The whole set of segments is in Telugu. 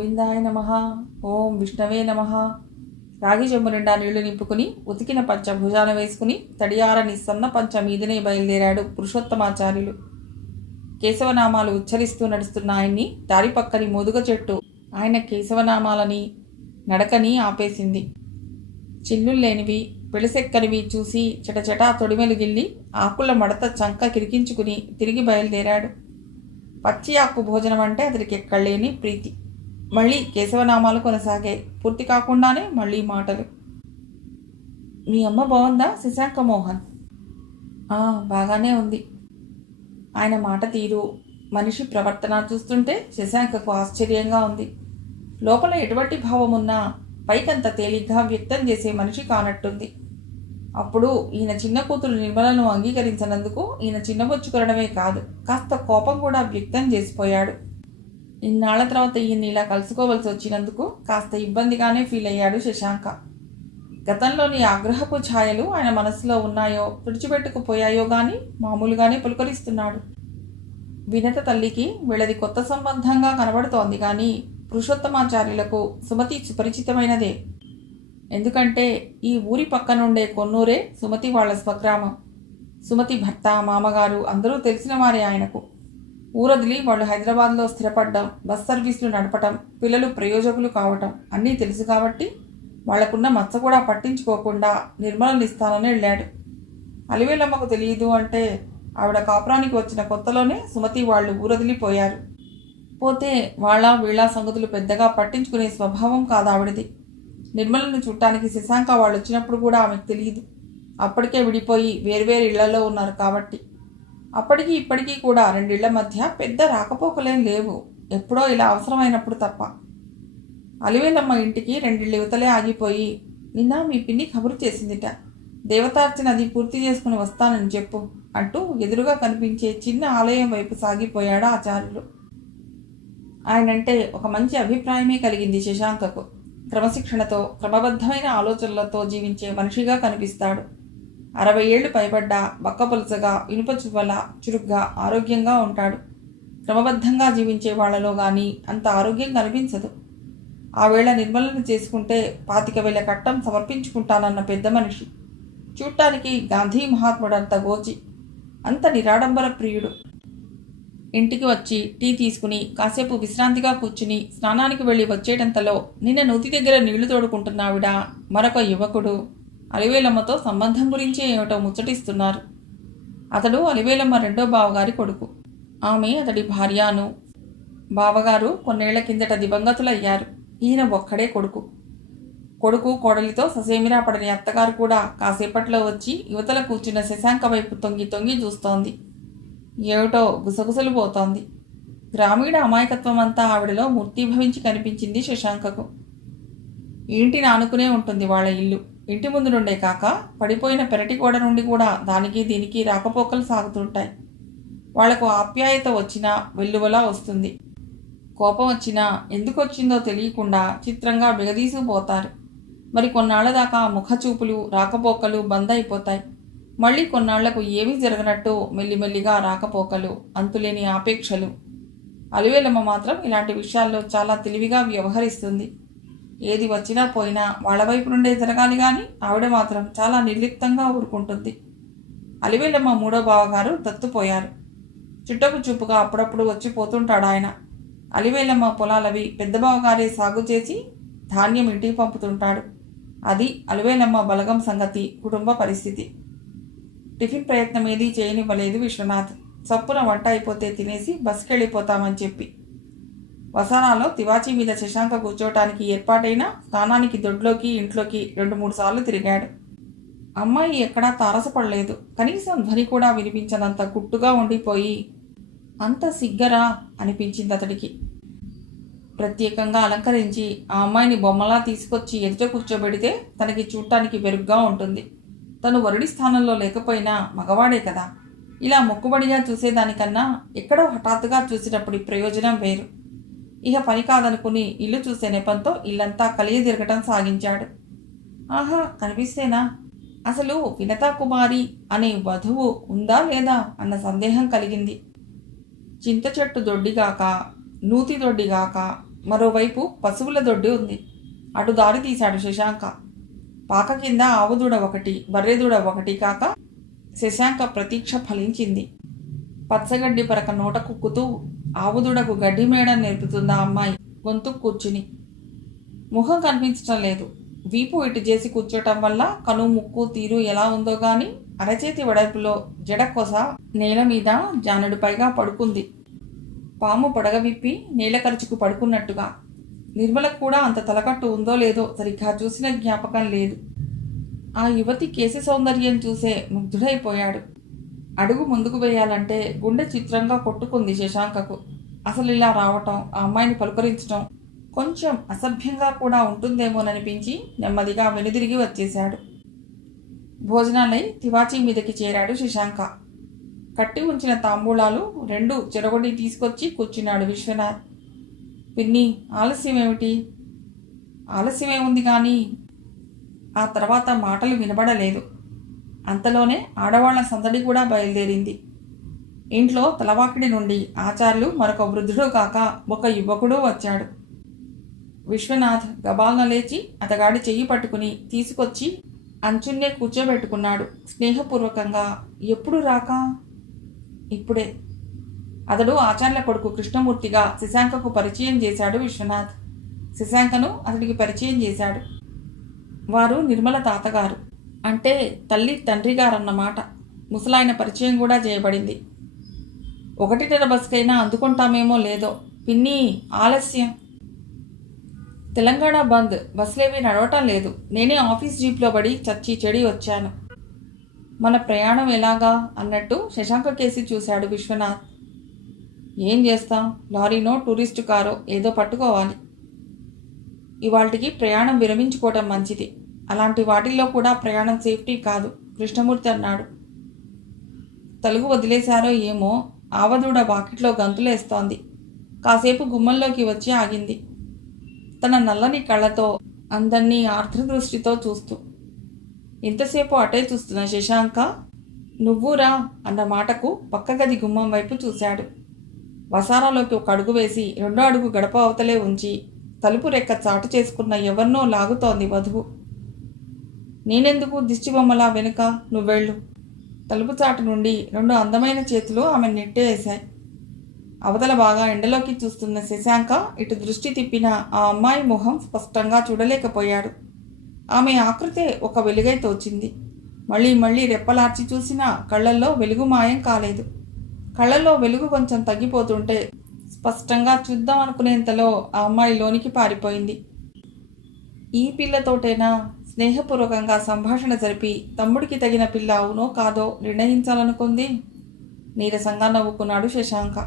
గోవిందాయ నమః. ఓం విష్ణవే నమః. రాగి చెంబు నిండా నీళ్లు నింపుకుని ఉతికిన పంచ భుజాన వేసుకుని తడియారని సన్న పంచ మీదనే బయలుదేరాడు పురుషోత్తమాచార్యులు. కేశవనామాలు ఉచ్చరిస్తూ నడుస్తున్న ఆయన్ని దారి పక్కని మోదుగ చెట్టు ఆయన కేశవనామాలని నడకని ఆపేసింది. చిన్నుల్లేనివి పెళసెక్కనివి చూసి చటచటా తొడిమెలు గిల్లి ఆకుల మడత చంక కిరికించుకుని తిరిగి బయలుదేరాడు. పచ్చి ఆకు భోజనం అంటే అతడికి ఎక్కడలేని ప్రీతి. మళ్ళీ కేశవనామాలు కొనసాగాయి. పూర్తి కాకుండానే మళ్ళీ మాటలు. మీ అమ్మ బాగుందా శశాంక మోహన్? బాగానే ఉంది. ఆయన మాట తీరు, మనిషి ప్రవర్తన చూస్తుంటే శశాంకకు ఆశ్చర్యంగా ఉంది. లోపల ఎటువంటి భావమున్నా పైకంత తేలిగ్గా వ్యక్తం చేసే మనిషి కానట్టుంది. అప్పుడు ఈయన చిన్న కూతురు నిర్మలను అంగీకరించినందుకు ఈయన చిన్నబొచ్చుకొనడమే కాదు, కాస్త కోపం కూడా వ్యక్తం చేసిపోయాడు. ఇన్నాళ్ల తర్వాత ఈయన్ని ఇలా కలుసుకోవలసి వచ్చినందుకు కాస్త ఇబ్బందిగానే ఫీల్ అయ్యాడు శశాంక. గతంలోని ఆగ్రహపు ఛాయలు ఆయన మనసులో ఉన్నాయో తుడిచిపెట్టుకుపోయాయో గాని మామూలుగానే పులకరిస్తున్నాడు. వినత తల్లికి వీళ్ళది కొత్త సంబంధంగా కనబడుతోంది కానీ పురుషోత్తమాచార్యులకు సుమతి సుపరిచితమైనదే. ఎందుకంటే ఈ ఊరి పక్కనుండే కొన్నూరే సుమతి వాళ్ళ స్వగ్రామం. సుమతి భర్త, మామగారు అందరూ తెలిసిన వారే ఆయనకు. ఊరొదిలి వాళ్ళు హైదరాబాద్లో స్థిరపడ్డం, బస్ సర్వీసులు నడపటం, పిల్లలు ప్రయోజకులు కావటం అన్నీ తెలుసు కాబట్టి వాళ్లకున్న మచ్చ కూడా పట్టించుకోకుండా నిర్మలను ఇస్తానని వెళ్ళాడు. అలివేలమ్మకు తెలియదు అంటే ఆవిడ కాపురానికి వచ్చిన కొత్తలోనే సుమతి వాళ్ళు ఊరొదిలిపోయారు. పోతే వాళ్ళ వీళ్ళ సంగతులు పెద్దగా పట్టించుకునే స్వభావం కాదు ఆవిడది. నిర్మలను చూడటానికి శశాంక వాళ్ళు వచ్చినప్పుడు కూడా ఆమెకు తెలియదు. అప్పటికే విడిపోయి వేర్వేరు ఇళ్లలో ఉన్నారు కాబట్టి. అప్పటికి ఇప్పటికీ కూడా రెండిళ్ల మధ్య పెద్ద రాకపోకలేం లేవు, ఎప్పుడో ఇలా అవసరమైనప్పుడు తప్ప. అలివేలమ్మ ఇంటికి రెండిళ్ళ యువతలే ఆగిపోయి, నిన్న మీ పిన్ని కబురు చేసిందిట, దేవతార్చన అది పూర్తి చేసుకుని వస్తానని చెప్పు అంటూ ఎదురుగా కనిపించే చిన్న ఆలయం వైపు సాగిపోయాడు ఆచార్యులు. ఆయనంటే ఒక మంచి అభిప్రాయమే కలిగింది శశాంకకు. క్రమశిక్షణతో క్రమబద్ధమైన ఆలోచనలతో జీవించే మనిషిగా కనిపిస్తాడు. 60 ఏళ్లు పైబడ్డా బక్కపలుచగా, ఇనుప చువ్వల చురుగ్గా, ఆరోగ్యంగా ఉంటాడు. క్రమబద్ధంగా జీవించే వాళ్లలో కానీ అంత ఆరోగ్యం కనిపించదు. ఆ వేళ నిర్మలను చేసుకుంటే 25,000 కట్టం సమర్పించుకుంటానన్న పెద్ద మనిషి. చూడటానికి గాంధీ మహాత్ముడంత గోచి, అంత నిరాడంబర ప్రియుడు. ఇంటికి వచ్చి టీ తీసుకుని కాసేపు విశ్రాంతిగా కూర్చుని స్నానానికి వెళ్ళి వచ్చేటంతలో నిన్న నూతి దగ్గర నీళ్లు తోడుకుంటున్నావిడ మరొక యువకుడు అలివేలమ్మతో సంబంధం గురించే ఏమిటో ముచ్చటిస్తున్నారు. అతడు అలివేలమ్మ రెండో బావగారి కొడుకు. ఆమె అతడి భార్యను. బావగారు కొన్నేళ్ల కిందట దివంగతులయ్యారు. ఈయన ఒక్కడే కొడుకు. కొడుకు కోడలితో ససేమిరా పడని అత్తగారు కూడా కాసేపట్లో వచ్చి యువతల కూర్చున్న శశాంక వైపు తొంగి తొంగి చూస్తోంది. ఏమిటో గుసగుసలు పోతోంది. గ్రామీణ అమాయకత్వం అంతా ఆవిడలో మూర్తీభవించి కనిపించింది శశాంకకు. ఇంటిని ఆనుకునే ఉంటుంది వాళ్ళ ఇల్లు. ఇంటి ముందు నుండే కాక పడిపోయిన పెరటి గోడ నుండి కూడా దానికి దీనికి రాకపోకలు సాగుతుంటాయి. వాళ్లకు ఆప్యాయత వచ్చినా వెల్లువలా వస్తుంది. కోపం వచ్చినా ఎందుకు వచ్చిందో తెలియకుండా చిత్రంగా బిగదీసుకుపోతారు. మరి కొన్నాళ్ల దాకా ముఖచూపులు రాకపోకలు బంద్ అయిపోతాయి. మళ్ళీ కొన్నాళ్లకు ఏమీ జరగనట్టు మెల్లిమెల్లిగా రాకపోకలు, అంతులేని ఆపేక్షలు. అలివేలమ్మ మాత్రం ఇలాంటి విషయాల్లో చాలా తెలివిగా వ్యవహరిస్తుంది. ఏది వచ్చినా పోయినా వాళ్ళ వైపు నుండే జరగాలి కానీ ఆవిడ మాత్రం చాలా నిర్లిప్తంగా ఊరుకుంటుంది. అలివేలమ్మ మూడో బావగారు దత్తుపోయారు. చుట్టపు చూపుగా అప్పుడప్పుడు వచ్చి పోతుంటాడు ఆయన. అలివేలమ్మ పొలాలవి పెద్ద బావగారే సాగు చేసి ధాన్యం ఇంటికి పంపుతుంటాడు. అది అలివేలమ్మ బలగం సంగతి, కుటుంబ పరిస్థితి. టిఫిన్ ప్రయత్నం ఏదీ చేయనివ్వలేదు విశ్వనాథ్. చప్పున వంట అయిపోతే తినేసి బస్కెళ్ళిపోతామని చెప్పి. వసానాలో తివాచీ మీద శశాంక కూర్చోటానికి ఏర్పాటైన స్నానానికి దొడ్లోకి ఇంట్లోకి 2-3 సార్లు తిరిగాడు. అమ్మాయి ఎక్కడా తారసపడలేదు. కనీసం ధ్వని కూడా వినిపించనంత గుట్టుగా ఉండిపోయి అంత సిగ్గరా అనిపించింది అతడికి. ప్రత్యేకంగా అలంకరించి ఆ అమ్మాయిని బొమ్మలా తీసుకొచ్చి ఎదుట కూర్చోబెడితే తనకి చూడటానికి బెరుగ్గా ఉంటుంది. తను వరుడి స్థానంలో లేకపోయినా మగవాడే కదా. ఇలా మొక్కుబడిగా చూసేదానికన్నా ఎక్కడో హఠాత్తుగా చూసినప్పుడు ప్రయోజనం వేరు. ఇక పని కాదనుకుని ఇల్లు చూసే నెపంతో ఇల్లంతా కలిగి తిరగటం సాగించాడు. ఆహా, కనిపిస్తేనా? అసలు వినతా కుమారి అనే వధువు ఉందా లేదా అన్న సందేహం కలిగింది. చింత చెట్టు దొడ్డిగాక, నూతి దొడ్డిగాక, మరోవైపు పశువుల దొడ్డి ఉంది. అటు దారి తీశాడు శశాంక. పాక కింద ఆవుదూడ ఒకటి, బర్రెదూడ ఒకటి కాక శశాంక ప్రతీక్ష ఫలించింది. పచ్చగడ్డి పరక నోట కుక్కుతూ ఆవుదూడకు గడ్డి మేడం నేర్పుతుందా అమ్మాయి గొంతు కూర్చుని. ముఖం కనిపించటం లేదు. వీపు ఇటు చేసి కూర్చోటం వల్ల కను ముక్కు తీరు ఎలా ఉందో గాని అరచేతి వెడల్పులో జడకొస నేల మీద జానడు పైగా పడుకుంది. పాము పడగ విప్పి నేల ఖర్చుకు పడుకున్నట్టుగా. నిర్మలకు కూడా అంత తలకట్టు ఉందో లేదో సరిగ్గా చూసిన జ్ఞాపకం లేదు. ఆ యువతి కేసి సౌందర్యం చూసే ముగ్ధుడైపోయాడు. అడుగు ముందుకు వేయాలంటే గుండె చిత్రంగా కొట్టుకుంది శశాంకకు. అసలు ఇలా రావటం, ఆ అమ్మాయిని పలుకరించటం కొంచెం అసభ్యంగా కూడా ఉంటుందేమోననిపించి నెమ్మదిగా వెనుదిరిగి వచ్చేశాడు. భోజనాలై తివాచీ మీదకి చేరాడు శశాంక. కట్టి ఉంచిన తాంబూలాలు 2 చెరగొడి తీసుకొచ్చి కూర్చున్నాడు విశ్వనాథ్. పిన్ని, ఆలస్యమేమిటి? ఆలస్యమేముంది కానీ ఆ తర్వాత మాటలు వినబడలేదు. అంతలోనే ఆడవాళ్ల సందడి కూడా బయలుదేరింది. ఇంట్లో తలవాకిడి నుండి ఆచార్యులు మరొక వృద్ధుడు కాక ఒక యువకుడు వచ్చాడు. విశ్వనాథ్ గబాల్న లేచి అతగాడి చెయ్యి పట్టుకుని తీసుకొచ్చి అంచున్నే కూర్చోబెట్టుకున్నాడు స్నేహపూర్వకంగా. ఎప్పుడు రాక? ఇప్పుడే. అతడు ఆచార్యుల కొడుకు కృష్ణమూర్తిగా శశాంకకు పరిచయం చేశాడు విశ్వనాథ్. శశాంకను అతడికి పరిచయం చేశాడు. వారు నిర్మల తాతగారు, అంటే తల్లి తండ్రి గారన్నమాట. ముసలాయన పరిచయం కూడా చేయబడింది. 1:30 బస్కైనా అందుకుంటామేమో లేదో. పిన్ని, ఆలస్యం. తెలంగాణ బంద్, బస్సులేవి నడవటం లేదు. నేనే ఆఫీస్ జీప్లో పడి చచ్చి చెడి వచ్చాను. మన ప్రయాణం ఎలాగా అన్నట్టు శశాంక కేసి చూశాడు విశ్వనాథ్. ఏం చేస్తాం, లారీనో టూరిస్టు కారో ఏదో పట్టుకోవాలి. ఇవాళకి ప్రయాణం విరమించుకోవటం మంచిది. అలాంటి వాటిల్లో కూడా ప్రయాణం సేఫ్టీ కాదు, కృష్ణమూర్తి అన్నాడు. తలుగు వదిలేశారో ఏమో, ఆవదూడ వాకిట్లో గంతులేస్తోంది. కాసేపు గుమ్మంలోకి వచ్చి ఆగింది, తన నల్లని కళ్ళతో అందర్నీ ఆర్ద్రదృష్టితో చూస్తూ. ఇంతసేపు అటే చూస్తున్న శశాంక నువ్వురా అన్న మాటకు పక్క గది గుమ్మం వైపు చూశాడు. వసారాలోకి ఒక అడుగు వేసి 2వ అడుగు గడప అవతలే ఉంచి తలుపు రెక్క చాటు చేసుకున్న ఎవరినో లాగుతోంది వధువు. నేనెందుకు దిష్టిబొమ్మలా వెనుక, నువ్వెళ్ళు. తలుపు చాటు నుండి 2 అందమైన చేతులు ఆమె నెట్టేశాయి. అవతల బాగా ఎండలోకి చూస్తున్న శశాంక ఇటు దృష్టి తిప్పిన ఆ అమ్మాయి మొహం స్పష్టంగా చూడలేకపోయాడు. ఆమె ఆకృతే ఒక వెలుగై తోచింది. మళ్ళీ మళ్ళీ రెప్పలార్చి చూసినా కళ్ళల్లో వెలుగు మాయం కాలేదు. కళ్ళల్లో వెలుగు కొంచెం తగ్గిపోతుంటే స్పష్టంగా చూద్దాం అనుకునేంతలో ఆ అమ్మాయి లోనికి పారిపోయింది. ఈ పిల్లతోటేనా స్నేహపూర్వకంగా సంభాషణ జరిపి తమ్ముడికి తగిన పిల్ల అవునో కాదో నిర్ణయించాలనుకుంది? నీరసంగా నవ్వుకున్నాడు శశాంక.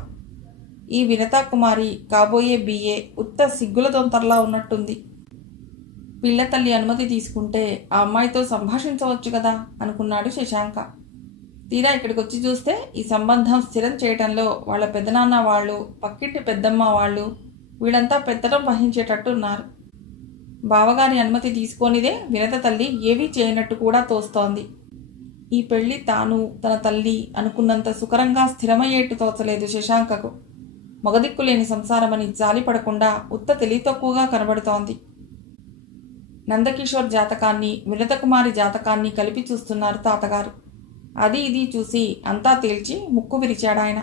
ఈ వినతా కుమారి కాబోయే బిఏ ఉత్త సిగ్గుల తొంతరలా ఉన్నట్టుంది. పిల్ల తల్లి అనుమతి తీసుకుంటే ఆ అమ్మాయితో సంభాషించవచ్చు కదా అనుకున్నాడు శశాంక. తీరా ఇక్కడికి వచ్చి చూస్తే ఈ సంబంధం స్థిరం చేయటంలో వాళ్ళ పెద్దనాన్న వాళ్ళు, పక్కింటి పెద్దమ్మ వాళ్ళు వీళ్ళంతా పెత్తడం వహించేటట్టు ఉన్నారు. బావగారి అనుమతి తీసుకొనిదే వినత తల్లి ఏవీ చేయనట్టు కూడా తోస్తోంది. ఈ పెళ్లి తాను తన తల్లి అనుకున్నంత సుకరంగా స్థిరమయ్యేట్టు తోచలేదు శశాంకకు. మగదిక్కులేని సంసారమని జాలిపడకుండా ఉత్త తెలివితక్కువగా కనబడుతోంది. నందకిషోర్ జాతకాన్ని, వినతకుమారి జాతకాన్ని కలిపి చూస్తున్నారు తాతగారు. అది ఇది చూసి అంతా తేల్చి ముక్కు విరిచాడాయన.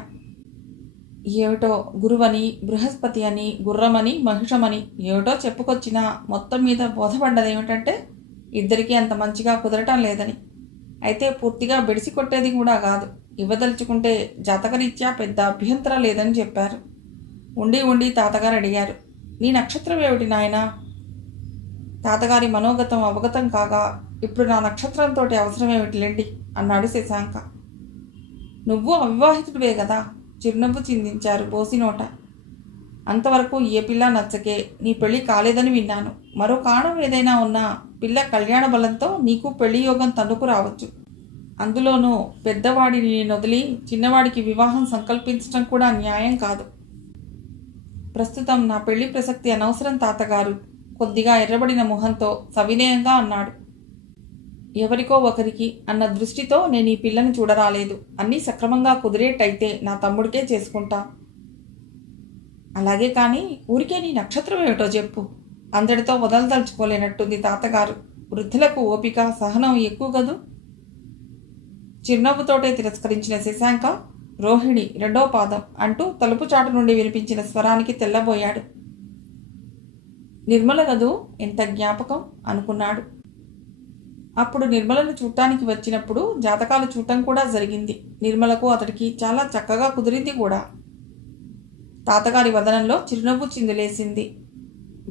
ఏమిటో గురువని, బృహస్పతి అని, గుర్రమని, మహిషమని ఏమిటో చెప్పుకొచ్చినా మొత్తం మీద బోధపడ్డదేమిటంటే ఇద్దరికీ అంత మంచిగా కుదరటం లేదని. అయితే పూర్తిగా బెడిసి కొట్టేది కూడా కాదు. ఇవ్వదలుచుకుంటే జాతకరీత్యా పెద్ద అభ్యంతరం లేదని చెప్పారు. ఉండి ఉండి తాతగారు అడిగారు, నీ నక్షత్రం ఏమిటి నాయనా? తాతగారి మనోగతం అవగతం కాగా ఇప్పుడు నా నక్షత్రంతో అవసరం ఏమిటిలేండి అన్నాడు శశాంక. నువ్వు అవివాహితుడివే కదా, చిరునవ్వు చిందించారు బోసినోట. అంతవరకు ఏ పిల్ల నచ్చకే నీ పెళ్లి కాలేదని విన్నాను. మరో కారణం ఏదైనా ఉన్నా పిల్ల కళ్యాణ బలంతో నీకు పెళ్లి యోగం తన్నుకు రావచ్చు. అందులోనూ పెద్దవాడిని నొదిలి చిన్నవాడికి వివాహం సంకల్పించడం కూడా న్యాయం కాదు. ప్రస్తుతం నా పెళ్లి ప్రసక్తి అనవసరం తాతగారు, కొద్దిగా ఎర్రబడిన మొహంతో సవినయంగా అన్నాడు. ఎవరికో ఒకరికి అన్న దృష్టితో నేను ఈ పిల్లని చూడరాలేదు. అన్నీ సక్రమంగా కుదిరేటైతే నా తమ్ముడికే చేసుకుంటా. అలాగే కానీ ఊరికే నీ నక్షత్రం ఏమిటో చెప్పు. అందరితో వదలదలుచుకోలేనట్టుంది తాతగారు. వృద్ధులకు ఓపిక సహనం ఎక్కువ కదూ. చిరునవ్వుతోటే తిరస్కరించిన శశాంక, రోహిణి రెండో పాదం అంటూ తలుపు చాటు నుండి వినిపించిన స్వరానికి తెల్లబోయాడు. నిర్మల గదు, ఎంత జ్ఞాపకం అనుకున్నాడు. అప్పుడు నిర్మలను చూడటానికి వచ్చినప్పుడు జాతకాలు చూడటం కూడా జరిగింది. నిర్మలకు అతడికి చాలా చక్కగా కుదిరింది కూడా. తాతగారి వదనంలో చిరునవ్వు చిందులేసింది.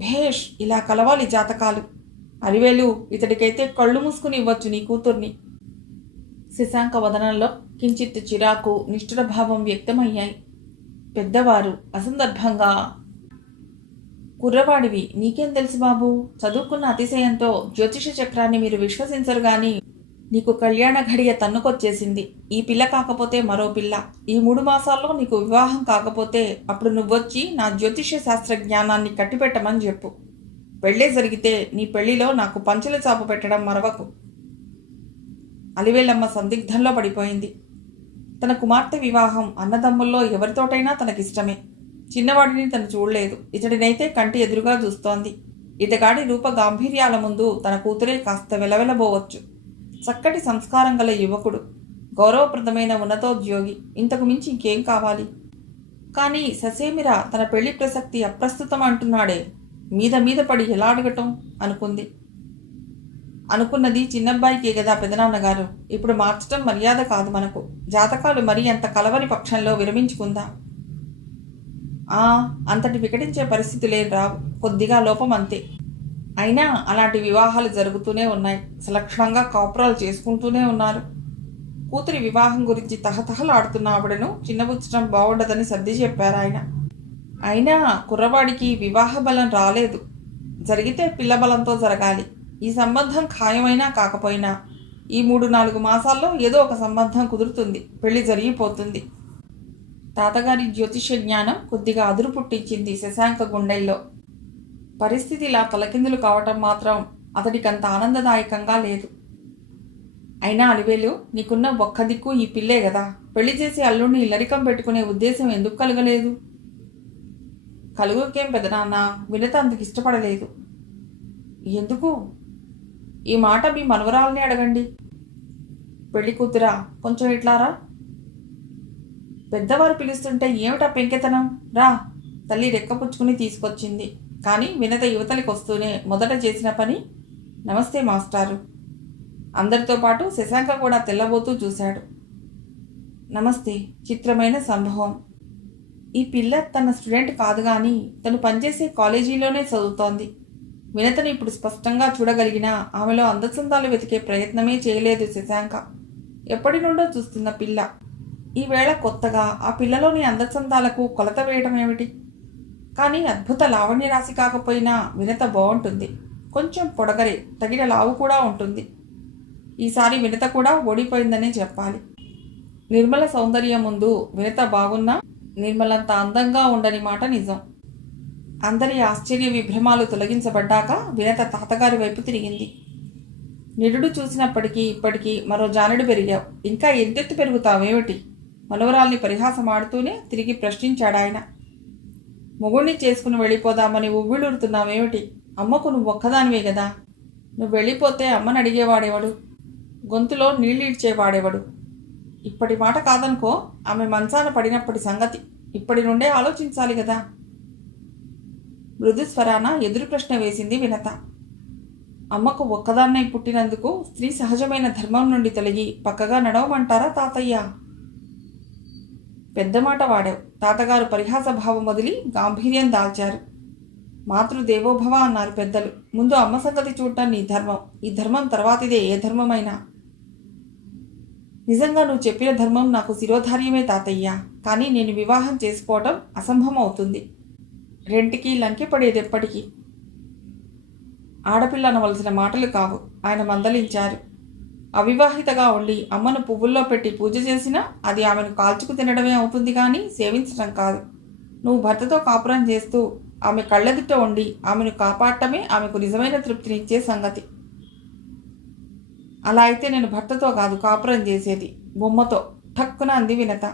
భేష్, ఇలా కలవాలి జాతకాలు. అరివేలు, ఇతడికైతే కళ్ళు మూసుకుని ఇవ్వచ్చు నీ కూతుర్ని. శశాంక వదనంలో కించిత్ చిరాకు, నిష్ఠురభావం వ్యక్తమయ్యాయి. పెద్దవారు అసందర్భంగా, కుర్రవాడివి, నీకేం తెలుసు బాబు? చదువుకున్న అతిశయంతో జ్యోతిష చక్రాన్ని మీరు విశ్వసించరు గాని నీకు కళ్యాణ ఘడియ తన్నుకొచ్చేసింది. ఈ పిల్ల కాకపోతే మరో పిల్ల. ఈ 3 మాసాల్లో నీకు వివాహం కాకపోతే అప్పుడు నువ్వొచ్చి నా జ్యోతిష శాస్త్ర జ్ఞానాన్ని కట్టిపెట్టమని చెప్పు. పెళ్ళే జరిగితే నీ పెళ్లిలో నాకు పంచుల చాపు పెట్టడం మరవకు. అలివేలమ్మ సందిగ్ధంలో పడిపోయింది. తన కుమార్తె వివాహం అన్నదమ్ముల్లో ఎవరితోటైనా తనకిష్టమే. చిన్నవాడిని తను చూడలేదు. ఇతడినైతే కంటి ఎదురుగా చూస్తోంది. ఇతగాడి రూప గాంభీర్యాల ముందు తన కూతురే కాస్త వెలవెలబోవచ్చు. చక్కటి సంస్కారం గల యువకుడు, గౌరవప్రదమైన ఉన్నతోద్యోగి, ఇంతకు మించి ఇంకేం కావాలి? కానీ ససేమిరా తన పెళ్లి ప్రసక్తి అప్రస్తుతం అంటున్నాడే, మీద మీద పడి ఎలా అడగటం అనుకుంది. అనుకున్నది చిన్నబ్బాయికే కదా పెదనాన్నగారు. ఇప్పుడు మార్చటం మర్యాద కాదు మనకు. జాతకాలు మరీ అంత కలవని పక్షంలో విరమించుకుందా. అంతటి వికటించే పరిస్థితులే రావు. కొద్దిగా లోపం అంతే. అయినా అలాంటి వివాహాలు జరుగుతూనే ఉన్నాయి. సలక్షణంగా కాపురాలు చేసుకుంటూనే ఉన్నారు. కూతురి వివాహం గురించి తహతహలాడుతున్న ఆవిడను చిన్నబుచ్చడం బాగుండదని సర్ది చెప్పారు ఆయన. అయినా కుర్రవాడికి వివాహ బలం రాలేదు. జరిగితే పిల్ల బలంతో జరగాలి. ఈ సంబంధం ఖాయమైనా కాకపోయినా ఈ 3-4 మాసాల్లో ఏదో ఒక సంబంధం కుదురుతుంది. పెళ్లి జరిగిపోతుంది. తాతగారి జ్యోతిష జ్ఞానం కొద్దిగా అదురు పుట్టించింది శశాంక గుండెల్లో. పరిస్థితి ఇలా తలకిందులు కావటం మాత్రం అతడికంత ఆనందదాయకంగా లేదు. అయినా అలివేలు, నీకున్న ఒక్క దిక్కు ఈ పిల్లే కదా. పెళ్లి చేసి అల్లుడిని ఇల్లరికం పెట్టుకునే ఉద్దేశం ఎందుకు కలగలేదు? కలుగుకేం పెదనాన్న, వినత అందుకు ఇష్టపడలేదు. ఎందుకు? ఈ మాట మీ మనవరాల్ని అడగండి. పెళ్లి కూతురా, కొంచెం ఇట్లారా. పెద్దవారు పిలుస్తుంటే ఏమిటా పెంకెతనం? రా. తల్లి రెక్కపుచ్చుకుని తీసుకొచ్చింది. కానీ వినత యువతలికి వస్తూనే మొదట చేసిన పని, నమస్తే మాస్టారు. అందరితో పాటు శశాంక కూడా తెల్లబోతూ చూశాడు. నమస్తే. చిత్రమైన సంభవం. ఈ పిల్ల తన స్టూడెంట్ కాదు కానీ తను పనిచేసే కాలేజీలోనే చదువుతోంది. వినతని ఇప్పుడు స్పష్టంగా చూడగలిగినా ఆమెలో అందచందాలు వెతికే ప్రయత్నమే చేయలేదు శశాంక. ఎప్పటి నుండో చూస్తున్న పిల్ల ఈవేళ కొత్తగా ఆ పిల్లలోని అందచందాలకు కొలత వేయడం ఏమిటి? కానీ అద్భుత లావణ్య రాశి కాకపోయినా వినత బాగుంటుంది. కొంచెం పొడగరే, తగిన లావు కూడా ఉంటుంది. ఈసారి వినత కూడా ఓడిపోయిందనే చెప్పాలి. నిర్మల సౌందర్యం ముందు వినత బాగున్నా నిర్మలంత అందంగా ఉండని మాట నిజం. అందరి ఆశ్చర్య విభ్రమాలు తొలగించబడ్డాక వినత తాతగారి వైపు తిరిగింది. నిరుడు చూసినప్పటికీ ఇప్పటికీ మరో జానడు పెరిగావు. ఇంకా ఎంతెత్తు పెరుగుతావేమిటి? మనవరాల్ని పరిహాసమాడుతూనే తిరిగి ప్రశ్నించాడాయన. మొగుణ్ణి చేసుకుని వెళ్ళిపోదామని ఉవ్విళ్ళూరుతున్నావేమిటి? అమ్మకు నువ్వు ఒక్కదానివే కదా. నువ్వు వెళ్ళిపోతే అమ్మని అడిగేవాడేవాడు? గొంతులో నీళ్ళీడ్చేవాడేవాడు? ఇప్పటి మాట కాదనుకో, ఆమె మంచాన పడినప్పటి సంగతి ఇప్పటి నుండే ఆలోచించాలి కదా. మృదుస్వరాన ఎదురు ప్రశ్న వేసింది వినత. అమ్మకు ఒక్కదాన్నే పుట్టినందుకు స్త్రీ సహజమైన ధర్మం నుండి తొలగి పక్కగా నడవమంటారా తాతయ్య? పెద్ద మాట వాడావు. తాతగారు పరిహాస భావం వదిలి గాంభీర్యం దాల్చారు. మాతృదేవోభవ అన్నారు పెద్దలు. ముందు అమ్మ సంగతి చూడటం నీ ధర్మం. ఈ ధర్మం తర్వాతిదే ఏ ధర్మమైనా. నిజంగా నువ్వు చెప్పిన ధర్మం నాకు శిరోధార్యమే తాతయ్య. కానీ నేను వివాహం చేసుకోవటం అసంభవం అవుతుంది. రెంటికి లంకె పడేది ఎప్పటికీ. ఆడపిల్ల అనవలసిన మాటలు కావు, ఆయన మందలించారు. అవివాహితగా ఉండి అమ్మను పువ్వుల్లో పెట్టి పూజ చేసినా అది ఆమెను కాల్చుకు తినడమే అవుతుంది కానీ సేవించడం కాదు. నువ్వు భర్తతో కాపురం చేస్తూ ఆమె కళ్ళెదుట ఉండి ఆమెను కాపాడటమే ఆమెకు నిజమైన తృప్తినిచ్చే సంగతి. అలా అయితే నేను భర్తతో కాదు కాపురం చేసేది, బొమ్మతో ఠక్కున అంది వినత.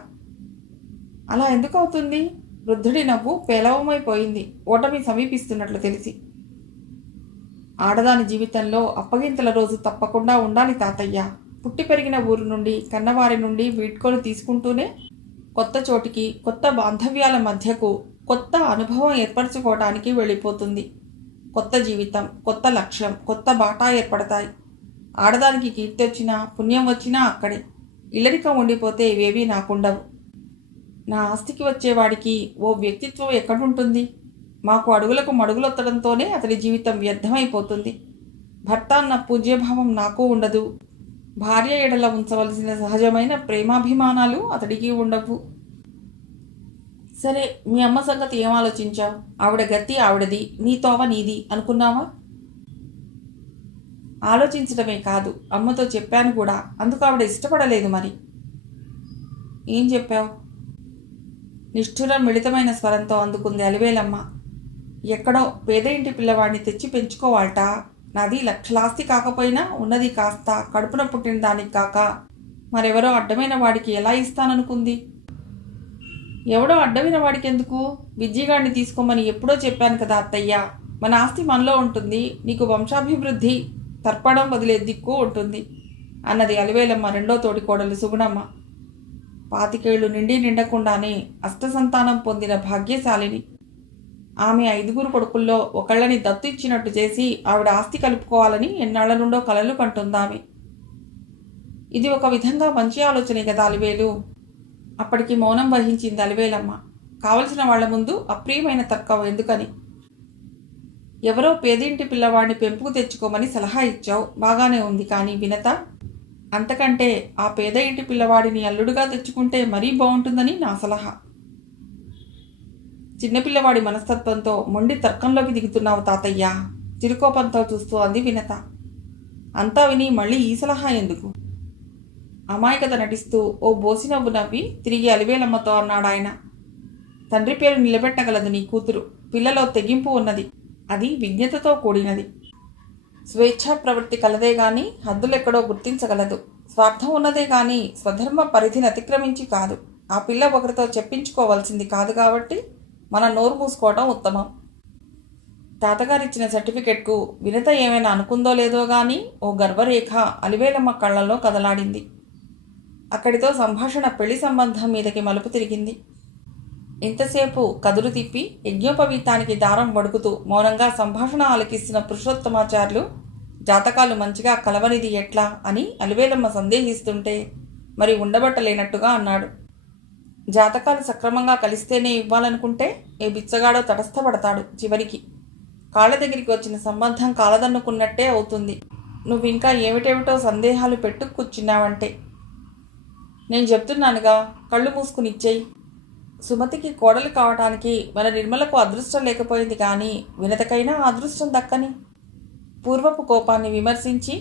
అలా ఎందుకు అవుతుంది? వృద్ధుడి నవ్వు పేలవమైపోయింది, ఓటమి సమీపిస్తున్నట్లు తెలిసి. ఆడదాని జీవితంలో అప్పగింతల రోజు తప్పకుండా ఉండాలి తాతయ్య. పుట్టి పెరిగిన ఊరు నుండి, కన్నవారి నుండి వీడ్కోలు తీసుకుంటూనే కొత్త చోటికి, కొత్త బాంధవ్యాల మధ్యకు కొత్త అనుభవం ఏర్పరచుకోవటానికి వెళ్ళిపోతుంది. కొత్త జీవితం, కొత్త లక్ష్యం, కొత్త బాటా ఏర్పడతాయి. ఆడదానికి కీర్తి వచ్చినా, పుణ్యం వచ్చినా అక్కడే. ఇల్లరికం ఉండిపోతే ఇవేవీ నాకుండవు. నా ఆస్తికి వచ్చేవాడికి ఓ వ్యక్తిత్వం ఎక్కడుంటుంది? మాకు అడుగులకు మడుగులొత్తడంతోనే అతడి జీవితం వ్యర్థమైపోతుంది. భర్త అన్న పూజ్యభావం నాకు ఉండదు. భార్య ఎడల ఉంచవలసిన సహజమైన ప్రేమాభిమానాలు అతడికి ఉండవు. సరే, మీ అమ్మ సంగతి ఏం ఆలోచించావు? ఆవిడ గతి ఆవిడది, నీ తోవ నీది అనుకున్నావా? ఆలోచించడమే కాదు, అమ్మతో చెప్పాను కూడా. అందుకు ఆవిడ ఇష్టపడలేదు. మరి ఏం చెప్పావు? నిష్ఠురం మిళితమైన స్వరంతో అందుకుంది అలివేలమ్మ. ఎక్కడో పేద ఇంటి పిల్లవాడిని తెచ్చి పెంచుకోవాలట. నాది లక్షలాస్తి కాకపోయినా ఉన్నది కాస్త కడుపున పుట్టిన దానికి కాక మరెవరో అడ్డమైన వాడికి ఎలా ఇస్తాననుకుంది? ఎవడో అడ్డమైన వాడికి ఎందుకు? విజ్జిగాడిని తీసుకోమని ఎప్పుడో చెప్పాను కదా అత్తయ్య. మన ఆస్తి మనలో ఉంటుంది, నీకు వంశాభివృద్ధి తర్పణం వదిలే దిక్కు ఉంటుంది అన్నది అలివేలమ్మ రెండో తోటి కోడలు సుగుణమ్మ. 25 ఏళ్ళు నిండకుండానే అష్టసంతానం పొందిన భాగ్యశాలిని. ఆమె 5 కొడుకుల్లో ఒకళ్ళని దత్తు ఇచ్చినట్టు చేసి ఆవిడ ఆస్తి కలుపుకోవాలని ఎన్నాళ్ల నుండో కలలు కంటుందామె. ఇది ఒక విధంగా మంచి ఆలోచనే కదా అలివేలు. అప్పటికి మౌనం వహించింది అలివేలమ్మ. కావలసిన వాళ్ల ముందు అప్రియమైన తర్కం ఎందుకని? ఎవరో పేదింటి పిల్లవాడిని పెంపుకు తెచ్చుకోమని సలహా ఇచ్చావు, బాగానే ఉంది. కానీ వినత, అంతకంటే ఆ పేద ఇంటి పిల్లవాడిని అల్లుడుగా తెచ్చుకుంటే మరీ బాగుంటుందని నా సలహా. చిన్నపిల్లవాడి మనస్తత్వంతో మొండి తర్కంలోకి దిగుతున్నావు తాతయ్య, చిరుకోపంతో చూస్తూ అంది వినత. అంతా విని మళ్ళీ ఈ సలహా ఎందుకు? అమాయకత నటిస్తూ ఓ బోసినవ్వు నవ్వి తిరిగి అలివేలమ్మతో అన్నాడు ఆయన. తండ్రి పేరు నిలబెట్టగలదు నీ కూతురు. పిల్లలో తెగింపు ఉన్నది, అది విజ్ఞతతో కూడినది. స్వేచ్ఛా ప్రవృత్తి కలదే గాని హద్దులెక్కడో గుర్తించగలదు. స్వార్థం ఉన్నదే గాని స్వధర్మ పరిధిని అతిక్రమించి కాదు. ఆ పిల్ల ఒకరితో చెప్పించుకోవాల్సింది కాదు కాబట్టి మన నోరు మూసుకోవడం ఉత్తమం. తాతగారిచ్చిన సర్టిఫికెట్కు వినత ఏమైనా అనుకుందో లేదో గాని ఓ గర్వరేఖ అలివేలమ్మ కళ్ళల్లో కదలాడింది. అక్కడితో సంభాషణ పెళ్లి సంబంధం మీదకి మలుపు తిరిగింది. ఇంతసేపు కదులు తిప్పి యజ్ఞోపవీతానికి దారం వడుకుతూ మౌనంగా సంభాషణ ఆలకిస్తున్న పురుషోత్తమాచార్యులు జాతకాలు మంచిగా కలవనిది ఎట్లా అని అలివేలమ్మ సందేహిస్తుంటే మరి ఉండబట్టలేనట్టుగా అన్నాడు. జాతకాలు సక్రమంగా కలిస్తేనే ఇవ్వాలనుకుంటే ఏ బిచ్చగాడో తటస్థపడతాడు. చివరికి కాళ్ళ దగ్గరికి వచ్చిన సంబంధం కాలదన్నుకున్నట్టే అవుతుంది. నువ్వింకా ఏమిటేమిటో సందేహాలు పెట్టు కూర్చున్నావంటే. నేను చెప్తున్నానుగా, కళ్ళు మూసుకుని ఇచ్చేయి. సుమతికి కోడలు కావటానికి మన నిర్మలకు అదృష్టం లేకపోయింది కానీ వినతకైనా అదృష్టం దక్కని. పూర్వపు కోపాన్ని విమర్శించి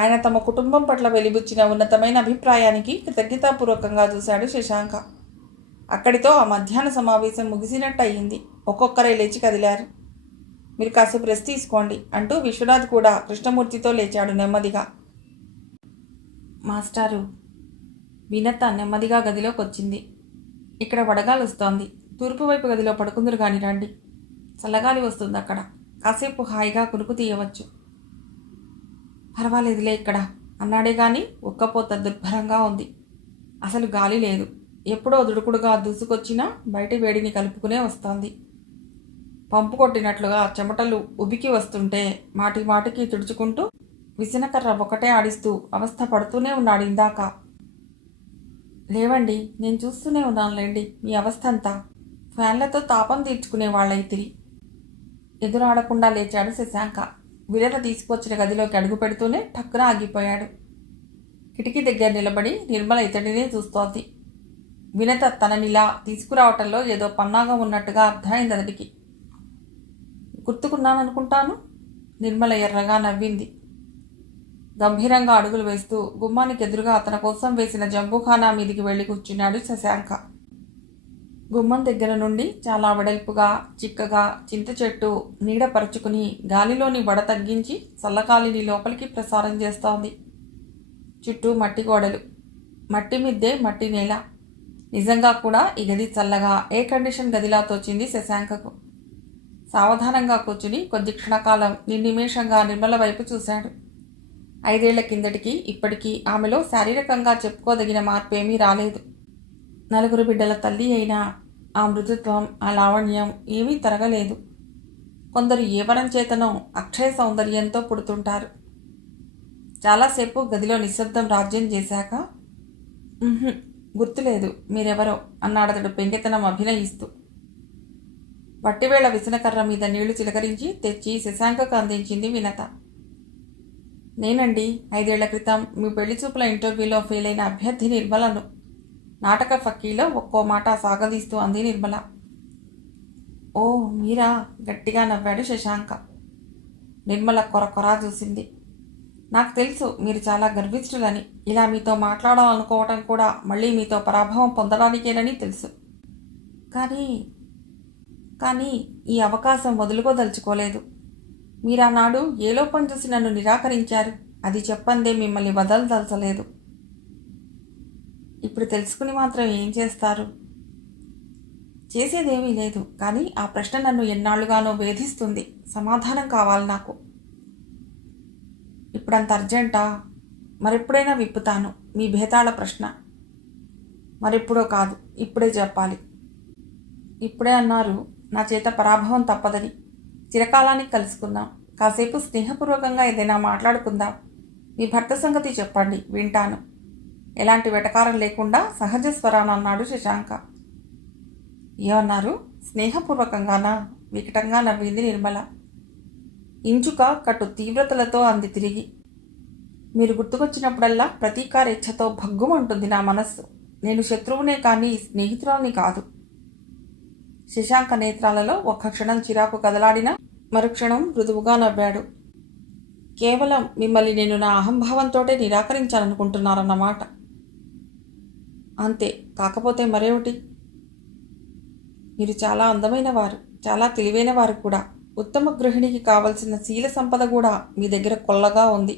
ఆయన తమ కుటుంబం పట్ల వెలిబుచ్చిన ఉన్నతమైన అభిప్రాయానికి కృతజ్ఞతాపూర్వకంగా చూశాడు శశాంక. అక్కడితో ఆ మధ్యాహ్న సమావేశం ముగిసినట్టు అయ్యింది. ఒక్కొక్కరే లేచి కదిలారు. మీరు కాసేపు రెస్ట్ తీసుకోండి అంటూ విశ్వనాథ్ కూడా కృష్ణమూర్తితో లేచాడు నెమ్మదిగా. మాస్టారు, వినత నెమ్మదిగా గదిలోకి వచ్చింది. ఇక్కడ వడగాలి వస్తోంది. తూర్పు వైపు గదిలో పడుకుందరు కాని రండి. చల్లగాలి వస్తుంది అక్కడ. కాసేపు హాయిగా కునుకు తీయవచ్చు. పర్వాలేదులే ఇక్కడ అన్నాడే గాని ఉక్కపోత దుర్భరంగా ఉంది. అసలు గాలి లేదు. ఎప్పుడో దుడుకుడుగా దూసుకొచ్చినా బయట వేడిని కలుపుకునే వస్తోంది. పంపు కొట్టినట్లుగా చెమటలు ఉబికి వస్తుంటే మాటి మాటికి తుడుచుకుంటూ విసనకర్ర ఒకటే ఆడిస్తూ అవస్థ పడుతూనే ఉన్నాడు ఇందాక. లేవండి, నేను చూస్తూనే ఉన్నానులేండి మీ అవస్థ అంతా. ఫ్యాన్లతో తాపం తీర్చుకునే వాళ్ళైతిరి. ఎదురాడకుండా లేచాడు శశాంక. విరత తీసుకొచ్చిన గదిలోకి అడుగు పెడుతూనే టక్కున ఆగిపోయాడు. కిటికీ దగ్గర నిలబడి నిర్మల ఇతడినే చూస్తోంది. వినత తననిలా తీసుకురావటంలో ఏదో పన్నాగం ఉన్నట్టుగా అర్థమైంది అతడికి. గుర్తుకున్నాననుకుంటాను. నిర్మల ఎర్రగా నవ్వింది. గంభీరంగా అడుగులు వేస్తూ గుమ్మానికి ఎదురుగా తన కోసం వేసిన జంబూఖానా మీదికి వెళ్ళి కూర్చున్నాడు శశాంక. గుమ్మం దగ్గర నుండి చాలా వెడల్పుగా చిక్కగా చింత చెట్టు నీడ పరుచుకుని గాలిలోని వడ తగ్గించి చల్లగాలిని లోపలికి ప్రసారం చేస్తోంది. చుట్టూ మట్టి గోడలు, మట్టి మిద్దే, మట్టి నేల. నిజంగా కూడా ఈ గది చల్లగా ఎయిర్ కండిషన్ గదిలా తోచింది శశాంకకు. సావధానంగా కూర్చుని కొద్ది క్షణకాలం నిర్నిమేషంగా నిర్మల వైపు చూశాడు. 5 ఏళ్ల కిందటికి ఇప్పటికీ ఆమెలో శారీరకంగా చెప్పుకోదగిన మార్పేమీ రాలేదు. 4 బిడ్డల తల్లి అయినా ఆ మృదుత్వం, ఆ లావణ్యం ఏమీ తరగలేదు. కొందరు ఏ వరం చేతనో అక్షయ సౌందర్యంతో పుడుతుంటారు. చాలాసేపు గదిలో నిశ్శబ్దం రాజ్యం చేశాక, గుర్తులేదు, మీరెవరో అన్నాడతడు పెంకెతనం అభినయిస్తూ. వట్టివేళ విసనకర్ర మీద నీళ్లు చిలకరించి తెచ్చి శశాంకకు అందించింది వినత. నేనండి, 5 ఏళ్ల క్రితం మీ పెళ్లి చూపుల ఇంటర్వ్యూలో ఫెయిల్ అయిన అభ్యర్థి నిర్మలను. నాటక ఫక్కీలో ఒక్కో మాట సాగదీస్తూ అంది నిర్మల. ఓ మీరా, గట్టిగా నవ్వాడు శశాంక. నిర్మల కొరకొరా చూసింది. నాకు తెలుసు మీరు చాలా గర్విష్ఠులని. ఇలా మీతో మాట్లాడాలనుకోవటం కూడా మళ్ళీ మీతో పరాభవం పొందడానికేనని తెలుసు. కానీ ఈ అవకాశం వదులుకోదలుచుకోలేదు. మీరానాడు ఏ లోపం చూసి నన్ను నిరాకరించారు, అది చెప్పందే మిమ్మల్ని వదలదలచలేదు. ఇప్పుడు తెలుసుకుని మాత్రం ఏం చేస్తారు? చేసేదేమీ లేదు, కానీ ఆ ప్రశ్న నన్ను ఎన్నాళ్ళుగానో వేధిస్తుంది. సమాధానం కావాలి నాకు. ఇప్పుడంత అర్జెంటా? మరెప్పుడైనా విప్పుతాను మీ భేతాళ ప్రశ్న. మరెప్పుడో కాదు, ఇప్పుడే చెప్పాలి. ఇప్పుడే అన్నారు, నా చేత పరాభవం తప్పదని. చిరకాలానికి కలుసుకుందాం, కాసేపు స్నేహపూర్వకంగా ఏదైనా మాట్లాడుకుందాం. మీ భర్త సంగతి చెప్పండి, వింటాను. ఎలాంటి వెటకారం లేకుండా సహజ స్వరాన అన్నాడు శశాంక. ఏమన్నారు? స్నేహపూర్వకంగానా? వికటంగా నవ్వింది నిర్మల. ఇంచుక కట్టు తీవ్రతలతో అంది తిరిగి. మీరు గుర్తుకొచ్చినప్పుడల్లా ప్రతీకారేచ్ఛతో భగ్గుమంటుంది నా మనస్సు. నేను శత్రువునే కానీ స్నేహితురాల్ని కాదు. శశాంక నేత్రాలలో ఒక్క క్షణం చిరాకు కదలాడినా మరుక్షణం మృదువుగా నవ్వాడు. కేవలం మిమ్మల్ని నేను నా అహంభావంతోటే నిరాకరించాలనుకుంటున్నారన్నమాట. అంతే, కాకపోతే మరేమిటి? మీరు చాలా అందమైన వారు, చాలా తెలివైన వారు కూడా. ఉత్తమ గృహిణికి కావలసిన శీల సంపద కూడా మీ దగ్గర కొల్లగా ఉంది.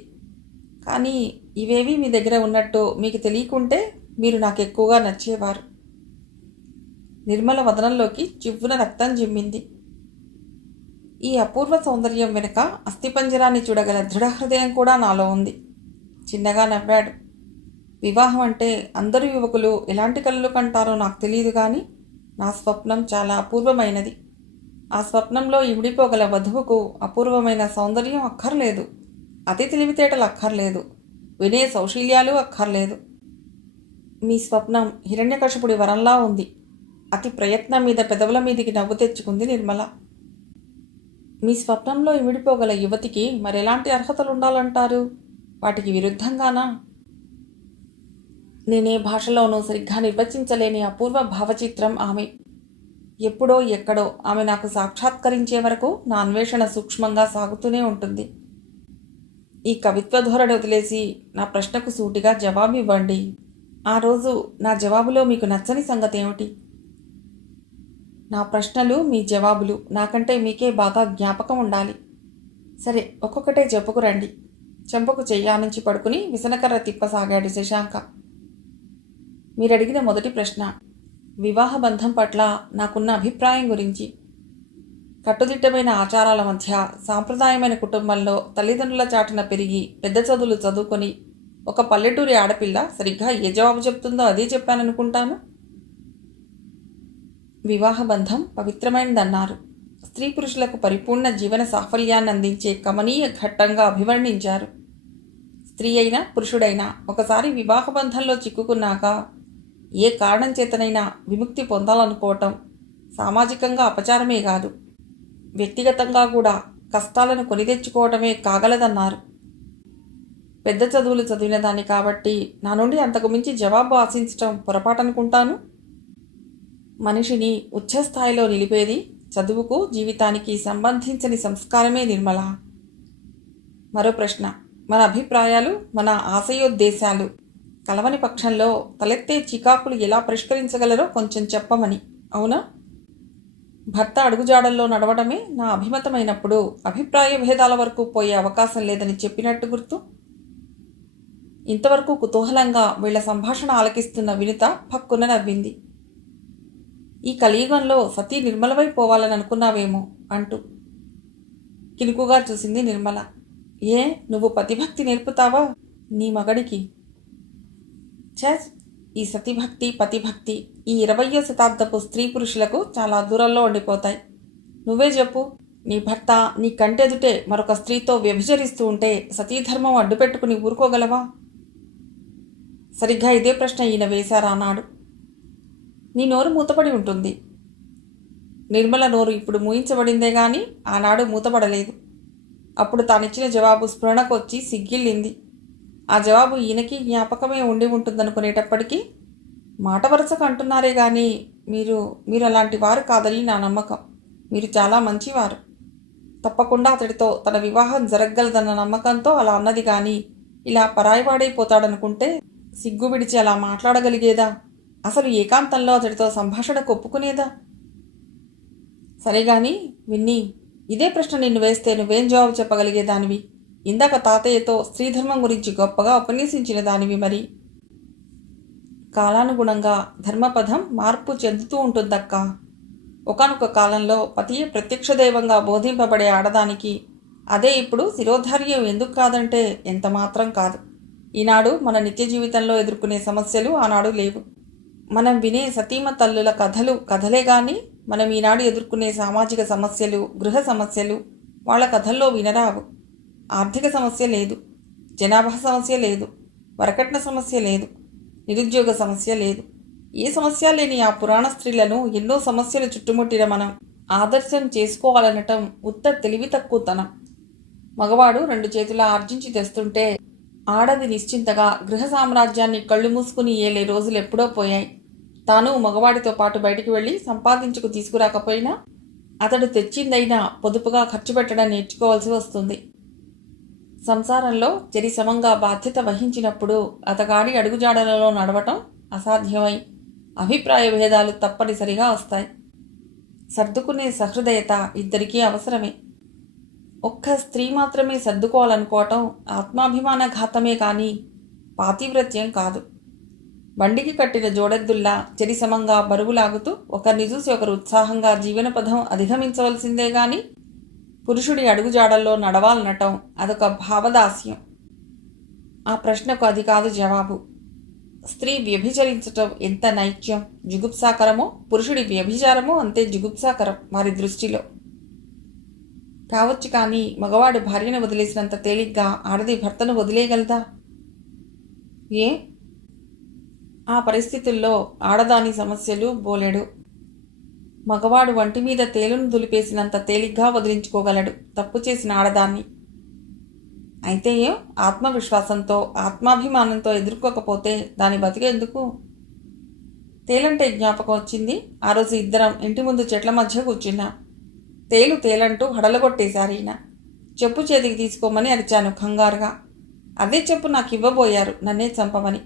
కానీ ఇవేవి మీ దగ్గర ఉన్నట్టు మీకు తెలియకుంటే మీరు నాకు ఎక్కువగా నచ్చేవారు. నిర్మల వదనంలోకి చివ్వున రక్తం జిమ్మింది. ఈ అపూర్వ సౌందర్యం వెనుక అస్థిపంజరాన్ని చూడగల దృఢహృదయం కూడా నాలో ఉంది. చిన్నగా నవ్వాడు. వివాహం అంటే అందరు యువకులు ఎలాంటి కలలు కంటారో నాకు తెలియదు, కానీ నా స్వప్నం చాలా అపూర్వమైనది. ఆ స్వప్నంలో ఇమిడిపోగల వధువుకు అపూర్వమైన సౌందర్యం అక్కర్లేదు, అతి తెలివితేటలు అక్కర్లేదు, వినయ సౌశీల్యాలు అక్కర్లేదు. మీ స్వప్నం హిరణ్యకశిపుడి వరంలా ఉంది. అతి ప్రయత్నం మీద పెదవుల మీదికి నవ్వు తెచ్చుకుంది నిర్మల. మీ స్వప్నంలో ఇమిడిపోగల యువతికి మరెలాంటి అర్హతలు ఉండాలంటారు? వాటికి విరుద్ధంగానా? నేనే భాషలోనూ సరిగ్గా నిర్వచించలేని అపూర్వ భావచిత్రం ఆమె. ఎప్పుడో ఎక్కడో ఆమె నాకు సాక్షాత్కరించే వరకు నా అన్వేషణ సూక్ష్మంగా సాగుతూనే ఉంటుంది. ఈ కవిత్వ ధోరణి వదిలేసి నా ప్రశ్నకు సూటిగా జవాబు ఇవ్వండి. ఆ రోజు నా జవాబులో మీకు నచ్చని సంగతి ఏమిటి? నా ప్రశ్నలు మీ జవాబులు నాకంటే మీకే బాగా జ్ఞాపకం ఉండాలి. సరే, ఒక్కొక్కటే చెప్పుకురండి. చెంపకు చెయ్యానుంచి పడుకుని విసనకర్ర తిప్పసాగాడు శశాంక. మీరడిగిన మొదటి ప్రశ్న, వివాహ బంధం పట్ల నాకున్న అభిప్రాయం గురించి. కట్టుదిట్టమైన ఆచారాల మధ్య సాంప్రదాయమైన కుటుంబంలో తల్లిదండ్రుల చాటున పెరిగి పెద్ద చదువులు చదువుకొని ఒక పల్లెటూరి ఆడపిల్ల సరిగ్గా ఏ జవాబు చెప్తుందో అదే చెప్పాననుకుంటాను. వివాహ బంధం పవిత్రమైనదన్నారు. స్త్రీ పురుషులకు పరిపూర్ణ జీవన సాఫల్యాన్ని అందించే కమనీయ ఘట్టంగా అభివర్ణించారు. స్త్రీ అయినా పురుషుడైనా ఒకసారి వివాహ బంధంలో చిక్కుకున్నాక ఏ కారణం చేతనైనా విముక్తి పొందాలనుకోవటం సామాజికంగా అపచారమే కాదు, వ్యక్తిగతంగా కూడా కష్టాలను కొని తెచ్చుకోవటమే కాగలదన్నారు. పెద్ద చదువులు చదివిన దాన్ని కాబట్టి నా నుండి అంతకు మించి జవాబు ఆశించటం పొరపాటనుకుంటాను. మనిషిని ఉచ్చస్థాయిలో నిలిపేది చదువుకు జీవితానికి సంబంధించని సంస్కారమే నిర్మల. మరో ప్రశ్న, మన అభిప్రాయాలు మన ఆశయోద్దేశాలు కలవని పక్షంలో తలెత్తే చికాకులు ఎలా పరిష్కరించగలరో కొంచెం చెప్పమని. అవునా? భర్త అడుగుజాడల్లో నడవడమే నా అభిమతమైనప్పుడు అభిప్రాయ భేదాల వరకు పోయే అవకాశం లేదని చెప్పినట్టు గుర్తు. ఇంతవరకు కుతూహలంగా వీళ్ల సంభాషణ ఆలకిస్తున్న వినుత పక్కున నవ్వింది. ఈ కలియుగంలో సతీ నిర్మలమైపోవాలని అనుకున్నావేమో అంటూ కినుకుగా చూసింది నిర్మల. ఏ, నువ్వు పతిభక్తి నేర్పుతావా నీ మగడికి? ఛాస్, ఈ సతీభక్తి పతిభక్తి ఈ 20వ శతాబ్దపు స్త్రీ పురుషులకు చాలా దూరంలో ఉండిపోతాయి. నువ్వే చెప్పు, నీ భర్త నీ కంటెదుటే మరొక స్త్రీతో వ్యభిచరిస్తూ ఉంటే సతీధర్మం అడ్డుపెట్టుకుని ఊరుకోగలవా? సరిగ్గా ఇదే ప్రశ్న ఈయన వేశారానాడు. నీ నోరు మూతపడి ఉంటుంది. నిర్మల నోరు ఇప్పుడు మూయించబడిందే గాని ఆనాడు మూతపడలేదు. అప్పుడు తానిచ్చిన జవాబు స్ఫురణకు వచ్చి సిగ్గిల్లింది. ఆ జవాబు ఈయనకి జ్ఞాపకమే ఉండి ఉంటుందనుకునేటప్పటికీ, మాట వరుసకు అంటున్నారే గాని మీరు అలాంటి వారు కాదని నా నమ్మకం. మీరు చాలా మంచివారు. తప్పకుండా అతడితో తన వివాహం జరగగలదన్న నమ్మకంతో అలా అన్నది కానీ ఇలా పరాయివాడైపోతాడనుకుంటే సిగ్గు విడిచి అలా మాట్లాడగలిగేదా? అసలు ఏకాంతంలో అతడితో సంభాషణకు ఒప్పుకునేదా? సరేగాని విన్నీ, ఇదే ప్రశ్న నిన్ను వేస్తే నువ్వేం జవాబు చెప్పగలిగేదానివి? ఇందాక తాతయ్యతో స్త్రీధర్మం గురించి గొప్పగా ఉపన్యసించిన దానివి. మరి కాలానుగుణంగా ధర్మపథం మార్పు చెందుతూ ఉంటుందక్క. ఒకానొక కాలంలో పతియే ప్రత్యక్ష దైవంగా బోధింపబడే ఆడదానికి అదే ఇప్పుడు శిరోధార్యం ఎందుకు కాదంటే ఎంత మాత్రం కాదు. ఈనాడు మన నిత్య జీవితంలో ఎదుర్కొనే సమస్యలు ఆనాడు లేవు. మనం వినే సతీమ తల్లుల కథలే కానీ మనం ఈనాడు ఎదుర్కొనే సామాజిక సమస్యలు, గృహ సమస్యలు వాళ్ళ కథల్లో వినరావు. ఆర్థిక సమస్య లేదు, జనాభా సమస్య లేదు, వరకట్న సమస్య లేదు, నిరుద్యోగ సమస్య లేదు. ఏ సమస్య లేని ఆ పురాణ స్త్రీలను ఎన్నో సమస్యలు చుట్టుముట్టిన మనం ఆదర్శం చేసుకోవాలనటం ఉత్త తెలివి తక్కువతనం. మగవాడు 2 చేతులా ఆర్జించి తెస్తుంటే ఆడది నిశ్చింతగా గృహ సామ్రాజ్యాన్ని కళ్ళు మూసుకుని ఏలే రోజులు ఎప్పుడో పోయాయి. తాను మగవాడితో పాటు బయటికి వెళ్ళి సంపాదించుకు తీసుకురాకపోయినా అతడు తెచ్చిందైనా పొదుపుగా ఖర్చు పెట్టడం నేర్చుకోవాల్సి వస్తుంది. సంసారంలో సమంగా బాధ్యత వహించినప్పుడు అతగాడి అడుగుజాడలలో నడవటం అసాధ్యమై అభిప్రాయ భేదాలు తప్పనిసరిగా వస్తాయి. సర్దుకునే సహృదయత ఇద్దరికీ అవసరమే. ఒక్క స్త్రీ మాత్రమే సర్దుకోవాలనుకోవటం ఆత్మాభిమాన ఘాతమే కానీ పాతివ్రత్యం కాదు. బండికి కట్టిన జోడెద్దుల్లా సమంగా బరువులాగుతూ ఒకరిని చూసి ఒకరు ఉత్సాహంగా జీవనపథం అధిగమించవలసిందే గాని పురుషుడి అడుగుజాడల్లో నడవాలనటం అదొక భావదాస్యం. ఆ ప్రశ్నకు అది కాదు జవాబు. స్త్రీ వ్యభిచరించటం ఎంత నైత్యం, జుగుప్సాకరమో పురుషుడి వ్యభిచారమో అంతే జుగుప్సాకరం వారి దృష్టిలో. కావచ్చు కానీ మగవాడు భార్యను వదిలేసినంత తేలిగ్గా ఆడది భర్తను వదిలేయగలదా? ఏ, ఆ పరిస్థితుల్లో ఆడదాని సమస్యలు బోలెడు. మగవాడు వంటి మీద తేలును దులిపేసినంత తేలిగ్గా వదిలించుకోగలడు తప్పు చేసిన ఆడదాన్ని. అయితే ఏం, ఆత్మవిశ్వాసంతో ఆత్మాభిమానంతో ఎదుర్కోకపోతే దాని బతికేందుకు? తేలంటే జ్ఞాపకం వచ్చింది. ఆ రోజు ఇద్దరం ఇంటి ముందు చెట్ల మధ్య కూర్చున్నా. తేలంటూ హడలగొట్టేశారు ఈయన. చెప్పు చేతికి తీసుకోమని అరిచాను కంగారుగా. అదే చెప్పు నాకు ఇవ్వబోయారు నన్నే చంపమని.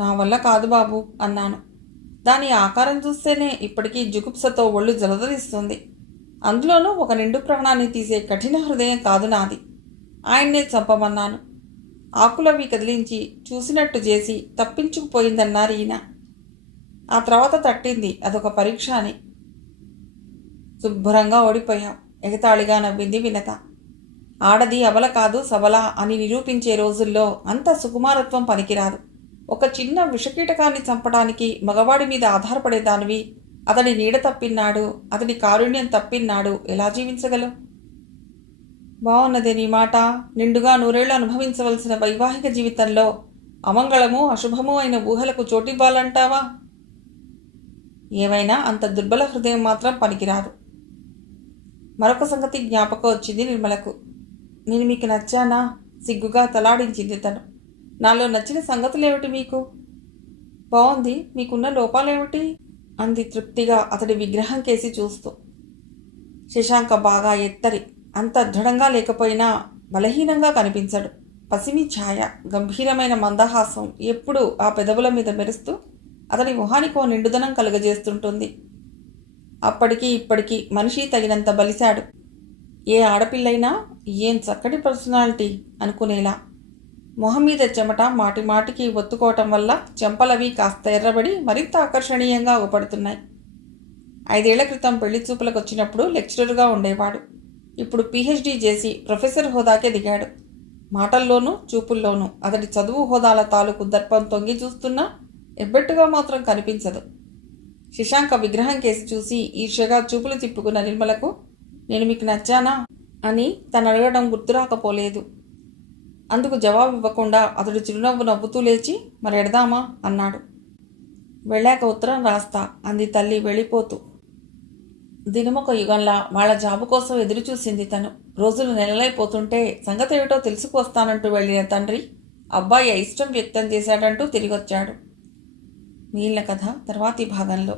నా వల్ల కాదు బాబు అన్నాను. దాని ఆకారం చూస్తేనే ఇప్పటికీ జుగుప్సతో ఒళ్ళు జలదరిస్తుంది. అందులోనూ ఒక నిండు ప్రాణాన్ని తీసే కఠిన హృదయం కాదు నాది. ఆయన్నే చంపమన్నాను. ఆకులవి కదిలించి చూసినట్టు చేసి తప్పించుకుపోయిందన్నారు ఈయన. ఆ తర్వాత తట్టింది అదొక పరీక్ష అని. శుభ్రంగా ఓడిపోయాం, ఎగతాళిగా నవ్వింది వినత. ఆడది అబల కాదు సబల అని నిరూపించే రోజుల్లో అంత సుకుమారత్వం పనికిరాదు. ఒక చిన్న విషకీటకాన్ని చంపడానికి మగవాడి మీద ఆధారపడేదానివి అతడి నీడ తప్పిన్నాడు, అతడి కారుణ్యం తప్పిన్నాడు ఎలా జీవించగలవు? బాగున్నదే నీ మాట. నిండుగా 100 ఏళ్లు అనుభవించవలసిన వైవాహిక జీవితంలో అమంగళము అశుభము అయిన ఊహలకు చోటివ్వాలంటావా? ఏమైనా అంత దుర్బల హృదయం మాత్రం పనికిరాదు. మరొక సంగతి జ్ఞాపకం వచ్చింది నిర్మలకు. నేను మీకు నచ్చానా? సిగ్గుగా తలాడించింది తను. నాలో నచ్చిన సంగతులేమిటి మీకు? బాగుంది, మీకున్న లోపాలేమిటి? అంది తృప్తిగా అతడి విగ్రహం కేసి చూస్తూ. శశాంక బాగా ఎత్తరి, అంత దృఢంగా లేకపోయినా బలహీనంగా కనిపించడు. పసిమి ఛాయ, గంభీరమైన మందహాసం ఎప్పుడూ ఆ పెదవుల మీద మెరుస్తూ అతడి మొహానికో నిండుదనం కలుగజేస్తుంటుంది. అప్పటికీ ఇప్పటికీ మనిషి తగినంత బలిశాడు. ఏ ఆడపిల్లైనా ఏం చక్కటి పర్సనాలిటీ అనుకునేలా. మొహం మీద చెమట మాటి మాటికి ఒత్తుకోవటం వల్ల చెంపలవి కాస్త ఎర్రబడి మరింత ఆకర్షణీయంగా అగుపడుతున్నాయి. 5 ఏళ్ల క్రితం పెళ్లి చూపులకు వచ్చినప్పుడు లెక్చరర్గా ఉండేవాడు. ఇప్పుడు పీహెచ్డీ చేసి ప్రొఫెసర్ హోదాకే దిగాడు. మాటల్లోనూ చూపుల్లోనూ అతడి చదువు హోదాల తాలూకు దర్పం తొంగి చూస్తున్నా ఎబ్బెట్టుగా మాత్రం కనిపించదు. శశాంక విగ్రహం కేసి చూసి ఈర్ష్యగా చూపులు తిప్పుకున్న నిర్మలకు నేను మీకు నచ్చానా అని తను అడగడం గుర్తురాకపోలేదు. అందుకు జవాబు ఇవ్వకుండా అతడు చిరునవ్వు నవ్వుతూ లేచి మరి ఎడదామా అన్నాడు. వెళ్ళాక ఉత్తరం రాస్తా అంది తల్లి వెళ్ళిపోతూ. దినమొక యుగంలా వాళ్ళ జాబు కోసం ఎదురు చూసింది తను. రోజులు నెలలైపోతుంటే సంగతి ఏమిటో తెలుసుకొస్తానంటూ వెళ్ళిన తండ్రి అబ్బాయి ఇష్టం వ్యక్తం చేశాడంటూ తిరిగొచ్చాడు. మిగిలిన కథ తర్వాతి భాగంలో.